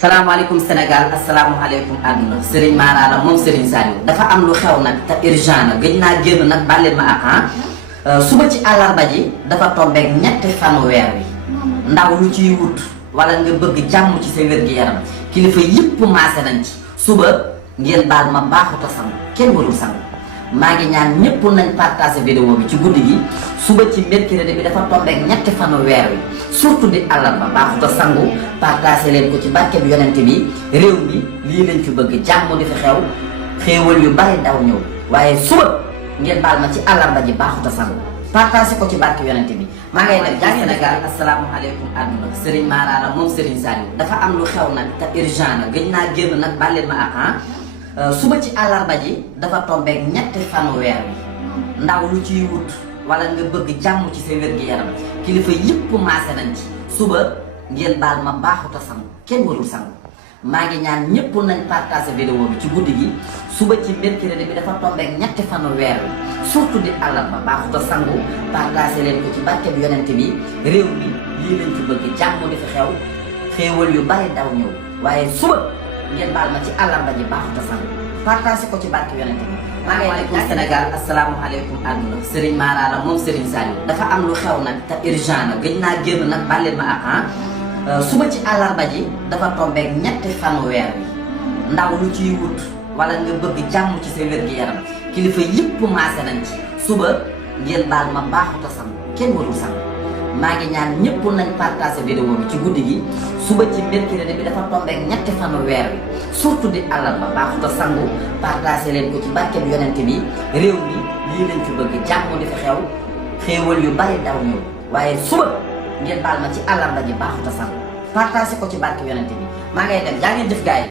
salaamaaleykum Sénégal asalaamaaleykum àdduna Serigne Mara la moom Serigne Saliou dafa am lu xew nag te urgent na gëj naa génn nag bàlleen ma ak suba ci àllarba ji dafa tombeek ñetti fanu weer wi ndaw lu ciy wut wala nga bëgg jàmm ci sa wér-gi-yaram kilifa yëpp maase nañ ci suba ngeen baal ma baaxuta sangu kenn warul sangu maa ngi ñaan ñëpp nañ partager vidéo bi ci guddi gi suba ci mercredi bi dafa tombeek ñetti fanu weer wi surtout di àllarba baaxuta sangu partager leen ko ci barke bi yonent bi réew mi lii lañ fi bëgg jàmm di fi xew xéewal yu bari daw ñëw waaye suba ngeen baal ma ci àllarba ji baaxuta sangu partager ko ci barke yonent bi maa ngay nag jaa Sénégal asalaamaaleykum àdduna Serigne Mara la moom Serigne Saliou dafa am lu xew nag te urgent na gëj naa génn nag bàlleen ma ak suba ci àllarba ji dafa tombeek ñetti fanu weer wi ndaw lu ciy wut wala nga bëgg jàmm ci sa wér-gi-yaram kilifa yëpp maase nañ ci suba ngeen baal ma baaxuta sangu kenn warul sangu maa ngi ñaan ñëpp nañ partager vidéo bi ci guddi gi suba ci mercredi bi dafa tombeek ñetti fanu weer wi surtout di àllarba baaxuta sangu partager leen ko ci barke bi yonent bi réew mi lii lañ fi bëgg jàmm di fi xew xéewal yu bari daw ñëw waaye suba ngeen baal ma ci àllarba ji baaxuta sangu partager ko ci barke yonent bi maa ngi waaleykum Sénégal asalaamaaleykum àdduna Serigne Mara la moom Serigne Saliou dafa am lu xew nag te urgent na gëj naa génn nag bàlleen ma ak suba ci àllarba ji dafa tombeek ñetti fanu weer wi ndaw lu ciy wut wala nga bëgg jàmm ci sa wér-gi-yaram kilifa yëpp maase nañ ci suba ngeen baal ma baaxuta sangu kenn warul sangu maa ngi ñaan ñëpp nañ partager vidéo bi ci guddi gi suba ci mercredi bi dafa tombeek ñetti fanu weer wi surtout di àllarba baaxuta sangu partager leen ko ci barke bi yonent bi réew mi lii lañ fi bëgg jàmm di fi xew xéewal yu bari daw ñëw waaye suba ngeen baal ma ci àllarba ji baaxuta sangu partager ko ci barke yonent bi maa ngay dem jaa ngeen jëf gaay